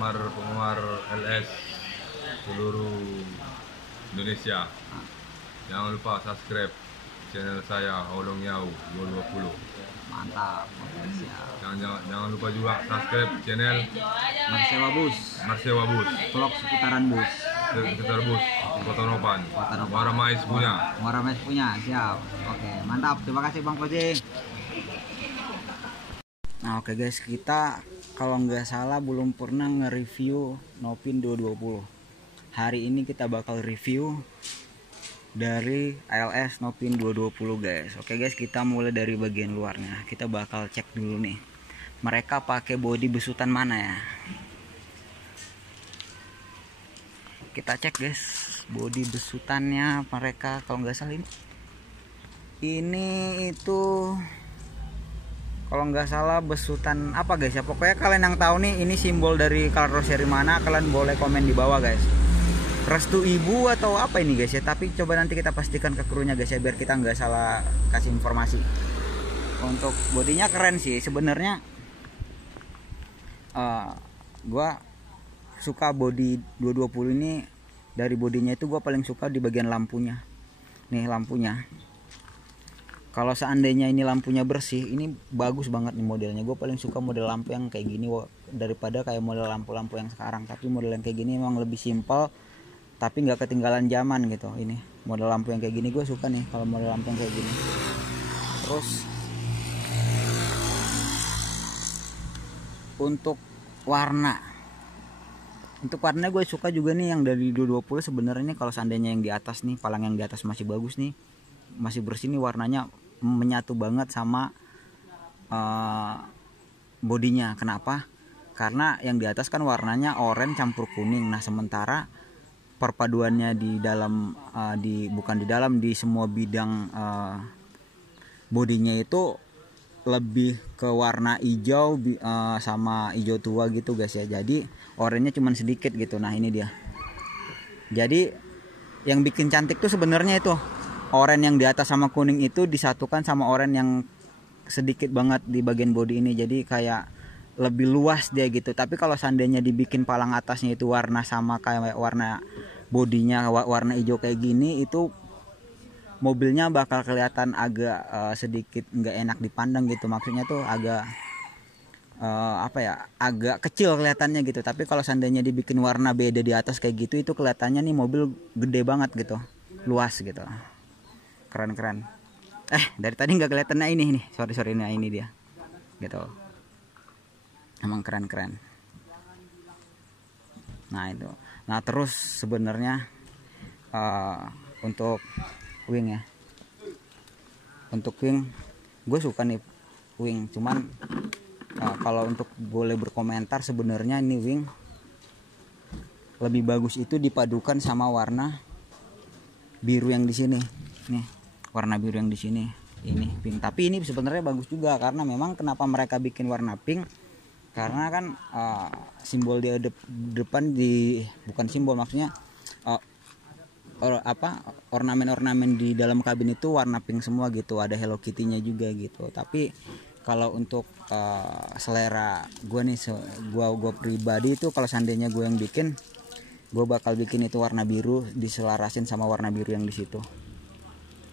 penggemar LS seluruh Indonesia. Jangan lupa subscribe channel saya Olong Yau 2020. Mantap. Jangan lupa juga subscribe channel Marsewa Bus. Vlog seputaran bus. Sekitar bus Kota Nopan. Muara Mais punya. Siap. Oke, mantap. Terima kasih Bang Koji. Nah, oke guys, kita kalau nggak salah belum pernah nge-review Novin 220. Hari ini kita bakal review dari ALS Novin 220 guys. Oke guys, kita mulai dari bagian luarnya. Kita bakal cek dulu nih, mereka pakai bodi besutan mana ya. Kita cek guys, bodi besutannya mereka kalau nggak salah ini itu kalau nggak salah besutan apa guys ya. Pokoknya kalian yang tahu nih ini simbol dari karoseri mana, kalian boleh komen di bawah guys. Restu ibu atau apa ini guys ya, tapi coba nanti kita pastikan ke krunya guys ya, biar kita nggak salah kasih informasi. Untuk bodinya keren sih sebenarnya. Gua suka bodi 220 ini. Dari bodinya itu gua paling suka di bagian lampunya. Nih lampunya, kalau seandainya ini lampunya bersih, ini bagus banget nih modelnya. Gue paling suka model lampu yang kayak gini daripada kayak model lampu-lampu yang sekarang. Tapi model yang kayak gini emang lebih simpel, tapi nggak ketinggalan zaman gitu. Ini model lampu yang kayak gini gue suka nih, kalau model lampu yang kayak gini. Terus untuk warna gue suka juga nih yang dari 220 sebenarnya. Kalau seandainya yang di atas nih, palang yang di atas masih bagus nih, masih bersih nih, warnanya menyatu banget sama bodinya. Kenapa? Karena yang di atas kan warnanya oranye campur kuning. Nah sementara perpaduannya di dalam di semua bidang bodinya itu lebih ke warna hijau sama hijau tua gitu guys ya. Jadi oranye cuman sedikit gitu. Nah ini dia. Jadi yang bikin cantik tuh sebenarnya itu oranye yang di atas sama kuning itu disatukan sama oranye yang sedikit banget di bagian bodi ini. Jadi kayak lebih luas dia gitu. Tapi kalau seandainya dibikin palang atasnya itu warna sama kayak warna bodinya, warna hijau kayak gini, itu mobilnya bakal kelihatan agak sedikit nggak enak dipandang gitu. Maksudnya tuh agak agak kecil kelihatannya gitu. Tapi kalau seandainya dibikin warna beda di atas kayak gitu, itu kelihatannya nih mobil gede banget gitu, luas gitu. Keren. Dari tadi nggak kelihatan. Nah ini nih, sorry ini dia gitu. Emang keren. Nah itu. Nah terus sebenarnya untuk wing ya, untuk wing gue suka nih wing. Cuman kalau untuk boleh berkomentar, sebenarnya ini wing lebih bagus itu dipadukan sama warna biru yang di sini nih. Warna biru yang di sini ini pink. Tapi ini sebenarnya bagus juga, karena memang kenapa mereka bikin warna pink, karena kan simbol di depan bukan simbol, maksudnya ornamen di dalam kabin itu warna pink semua gitu. Ada Hello Kitty-nya juga gitu. Tapi kalau untuk selera gue nih, gue pribadi itu kalau seandainya gue yang bikin, gue bakal bikin itu warna biru diselarasin sama warna biru yang di situ.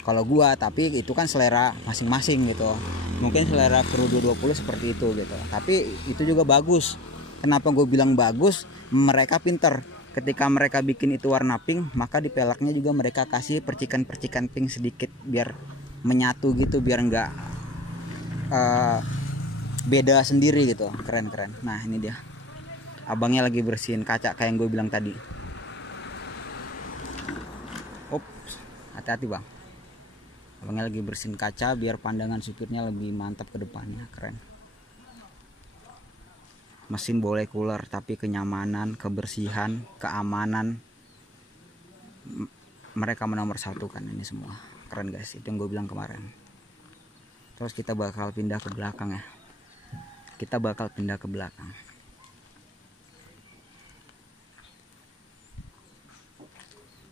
Kalau gue, tapi itu kan selera masing-masing gitu. Mungkin selera kru 220 seperti itu gitu. Tapi itu juga bagus. Kenapa gue bilang bagus? Mereka pinter. Ketika mereka bikin itu warna pink, maka di peleknya juga mereka kasih percikan-percikan pink sedikit biar menyatu gitu, biar enggak beda sendiri gitu. Keren. Nah ini dia, abangnya lagi bersihin kaca kayak yang gue bilang tadi. Ups, hati-hati bang. Abangnya lagi bersihin kaca biar pandangan supirnya lebih mantap ke depannya. Keren. Mesin boleh cooler, tapi kenyamanan, kebersihan, keamanan mereka menomorsatukan ini semua. Keren guys, itu yang gue bilang kemarin. Terus kita bakal pindah ke belakang ya.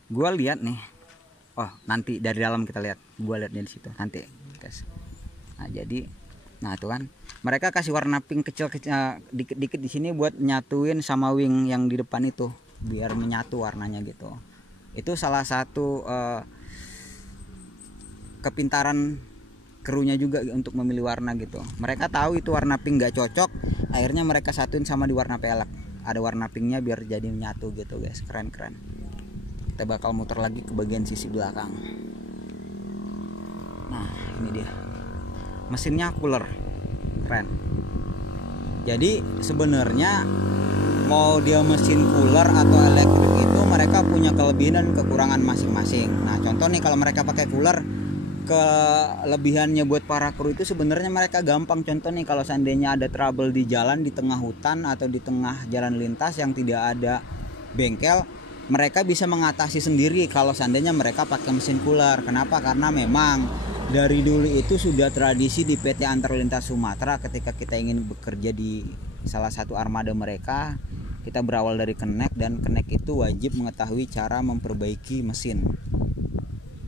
Gue lihat nih. Oh, nanti dari dalam kita lihat. Gue lihat di situ nanti, guys. Nah, jadi Nah itu kan mereka kasih warna pink kecil-kecil dikit-dikit di sini buat nyatuin sama wing yang di depan itu biar menyatu warnanya gitu. Itu salah satu kepintaran krunya juga untuk memilih warna gitu. Mereka tahu itu warna pink nggak cocok, akhirnya mereka satuin sama di warna pelek. Ada warna pinknya biar jadi menyatu gitu guys. Keren. Kita bakal muter lagi ke bagian sisi belakang. Nah ini dia, mesinnya cooler, keren. Jadi sebenarnya mau dia mesin cooler atau elektrik itu mereka punya kelebihan dan kekurangan masing-masing. Nah contoh nih kalau mereka pakai cooler, kelebihannya buat para kru itu sebenarnya mereka gampang. Contoh nih kalau seandainya ada trouble di jalan, di tengah hutan atau di tengah jalan lintas yang tidak ada bengkel, mereka bisa mengatasi sendiri kalau seandainya mereka pakai mesin cooler. Kenapa? Karena memang dari dulu itu sudah tradisi di PT Antar Lintas Sumatera, ketika kita ingin bekerja di salah satu armada mereka, kita berawal dari kenek, dan kenek itu wajib mengetahui cara memperbaiki mesin.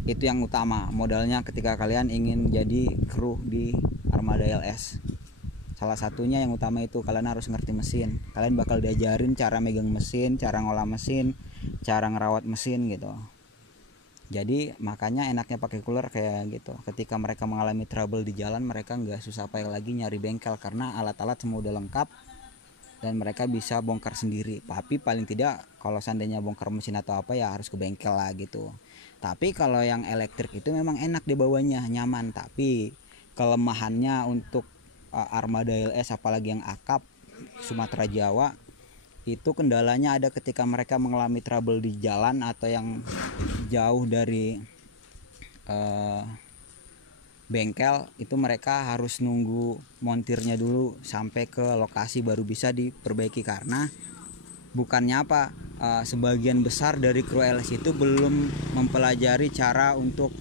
Itu yang utama modalnya ketika kalian ingin jadi kru di armada LS. Salah satunya yang utama itu kalian harus ngerti mesin. Kalian bakal diajarin cara megang mesin, cara ngolah mesin, cara ngerawat mesin gitu. Jadi makanya enaknya pakai cooler kayak gitu. Ketika mereka mengalami trouble di jalan, mereka nggak susah payah lagi nyari bengkel karena alat-alat semua udah lengkap dan mereka bisa bongkar sendiri. Tapi paling tidak kalau seandainya bongkar mesin atau apa ya harus ke bengkel lah gitu. Tapi kalau yang elektrik itu memang enak dibawanya, nyaman. Tapi kelemahannya untuk armada LS apalagi yang akap Sumatera Jawa itu kendalanya ada ketika mereka mengalami trouble di jalan atau yang jauh dari bengkel, itu mereka harus nunggu montirnya dulu sampai ke lokasi baru bisa diperbaiki. Karena bukannya apa, sebagian besar dari kru LS itu belum mempelajari cara untuk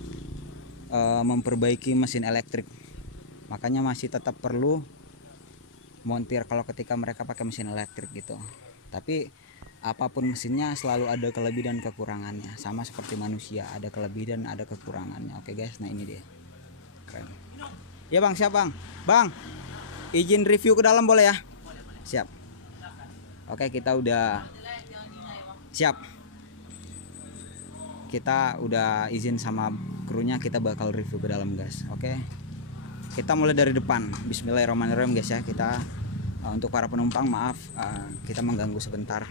memperbaiki mesin elektrik, makanya masih tetap perlu montir kalau ketika mereka pakai mesin elektrik gitu. Tapi apapun mesinnya selalu ada kelebihan dan kekurangannya, sama seperti manusia, ada kelebihan dan ada kekurangannya. Oke guys, nah ini dia, keren ya bang. Siap bang, izin review ke dalam boleh ya? Siap. Oke, kita udah siap, kita udah izin sama krunya, kita bakal review ke dalam guys. Oke, kita mulai dari depan. Bismillahirrahmanirrahim guys ya. Kita untuk para penumpang maaf kita mengganggu sebentar.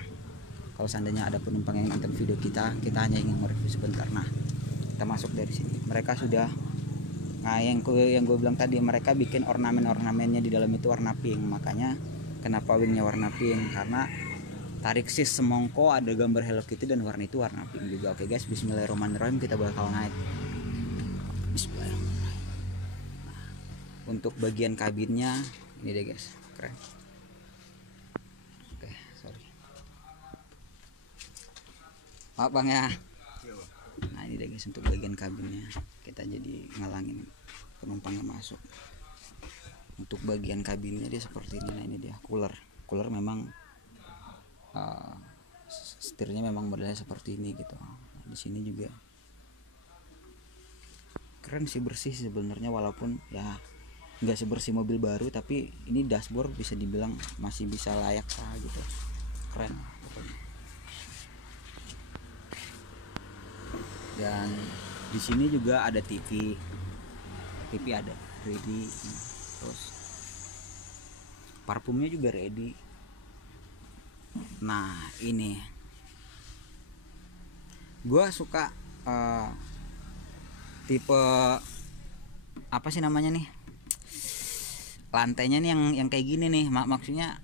Kalau seandainya ada penumpang yang nonton video kita hanya ingin mereview sebentar. Nah kita masuk dari sini. Mereka sudah, nah yang gue bilang tadi, mereka bikin ornamennya di dalam itu warna pink. Makanya kenapa wingnya warna pink, karena tarik sis semongko ada gambar Hello Kitty dan warna itu warna pink juga. Oke guys, bismillahirrahmanirrahim, kita bakal naik. Bismillahirrahmanirrahim. Nah, untuk bagian kabinnya ini deh guys, keren. Oke, sorry, maaf bang ya. Nah ini deh guys, untuk bagian kabinnya kita jadi ngalangin penumpangnya masuk. Untuk bagian kabinnya dia seperti ini. Nah ini dia cooler memang setirnya memang modelnya seperti ini gitu. Nah, di sini juga keren sih, bersih sebenarnya, walaupun ya nggak sebersih mobil baru, tapi ini dashboard bisa dibilang masih bisa layak lah gitu. Keren pokoknya. Dan di sini juga ada TV ada ready, terus parfumnya juga ready. Nah ini gue suka tipe apa sih namanya nih, lantainya nih yang kayak gini nih. Maksudnya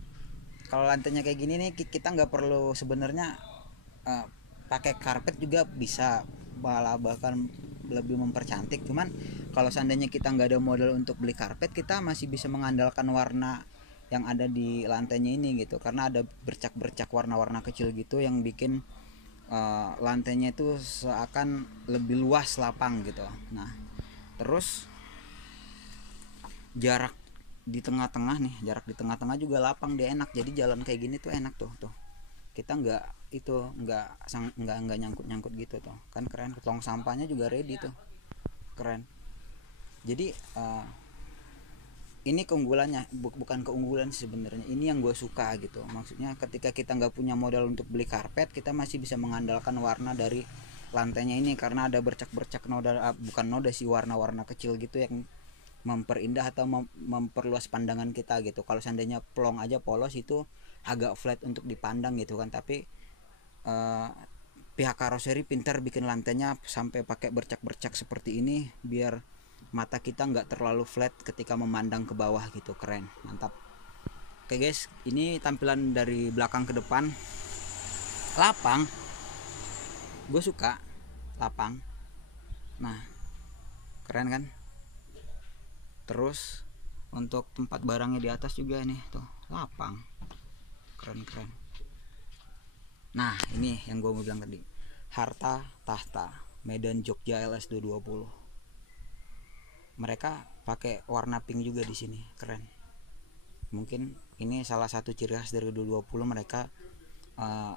kalau lantainya kayak gini nih kita nggak perlu sebenarnya pakai karpet juga bisa, bahkan lebih mempercantik. Cuman kalau seandainya kita nggak ada modal untuk beli karpet, kita masih bisa mengandalkan warna yang ada di lantainya ini gitu, karena ada bercak-bercak warna-warna kecil gitu yang bikin lantainya itu seakan lebih luas, lapang gitu. Nah terus jarak di tengah-tengah nih, jarak di tengah-tengah juga lapang, dia enak. Jadi jalan kayak gini tuh enak tuh kita nggak nyangkut gitu tuh kan. Keren. Tong sampahnya juga ready tuh, keren. Jadi ini keunggulannya, bukan keunggulan sebenarnya, ini yang gue suka gitu. Maksudnya ketika kita nggak punya modal untuk beli karpet, kita masih bisa mengandalkan warna dari lantainya ini, karena ada bercak-bercak noda, bukan noda sih, warna-warna kecil gitu yang memperindah atau memperluas pandangan kita gitu. Kalau seandainya plong aja polos itu agak flat untuk dipandang gitu kan, tapi pihak karoseri pintar bikin lantainya sampai pakai bercak-bercak seperti ini biar mata kita nggak terlalu flat ketika memandang ke bawah gitu. Keren, mantap. Oke guys, ini tampilan dari belakang ke depan. Lapang, gue suka lapang. Nah, keren kan. Terus untuk tempat barangnya di atas juga nih tuh lapang, keren. Nah ini yang gue mau bilang tadi, Harta Tahta Medan Jogja LS 220. Mereka pakai warna pink juga di sini, keren. Mungkin ini salah satu ciri khas dari 220, mereka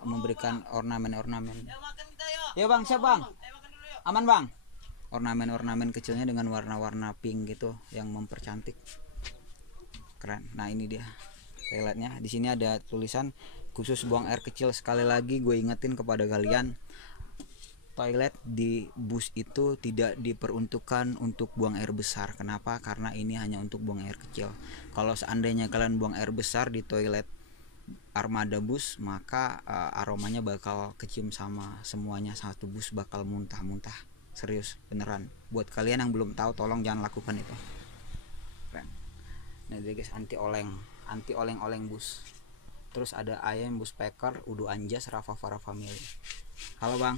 memberikan ornamen-ornamen. Ya bang, siap bang? Aman bang? Ornamen-ornamen kecilnya dengan warna-warna pink gitu yang mempercantik. Keren. Nah ini dia toiletnya. Di sini ada tulisan khusus buang air kecil. Sekali lagi gue ingetin kepada kalian, toilet di bus itu tidak diperuntukkan untuk buang air besar. Kenapa? Karena ini hanya untuk buang air kecil. Kalau seandainya kalian buang air besar di toilet armada bus, maka aromanya bakal kecium sama semuanya, satu bus bakal muntah-muntah. Serius, beneran. Buat kalian yang belum tahu, tolong jangan lakukan itu. Keren. Nah dia guys, anti oleng bus. Terus ada ayam bus packer, Udo Anjas, Rafa Farah Family. Halo bang.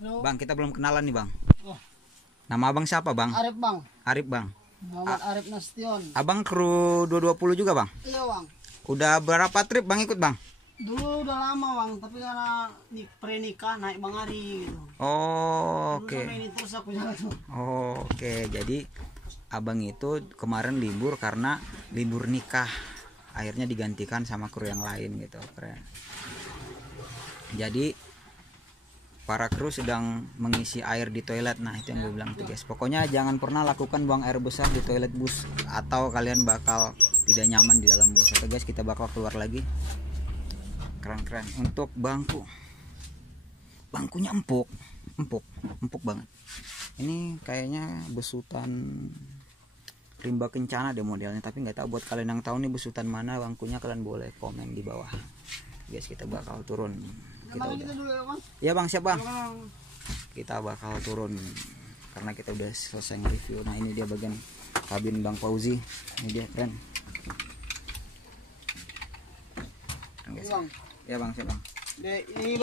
Halo. Bang, kita belum kenalan nih bang. Oh. Nama abang siapa bang? Arif bang. Arif bang. Muhammad Arif Nasution. Abang kru 220 juga bang? Iya bang. Udah berapa trip bang ikut bang? Dulu udah lama bang, tapi karena pre-nikah naik bang Ari gitu. Oh oke. Ini terus aku jalan. Oh, oke. Jadi abang itu kemarin libur karena libur nikah, akhirnya digantikan sama kru yang lain gitu. Keren. Jadi para kru sedang mengisi air di toilet. Nah itu yang gue bilang tuh guys, pokoknya jangan pernah lakukan buang air besar di toilet bus, atau kalian bakal tidak nyaman di dalam bus. Oke guys, kita bakal keluar lagi. Keren. Untuk bangkunya empuk banget. Ini kayaknya besutan rimba kencana deh modelnya, tapi nggak tahu. Buat kalian yang tahu nih besutan mana bangkunya, kalian boleh komen di bawah. Guys, kita bakal turun. Kita dulu ya bang? Ya bang, siap bang. Kita bakal turun karena kita udah selesai nge-review. Nah ini dia bagian kabin Bang Fauzi. Ini dia, keren. Guys. Ya bang, siap bang.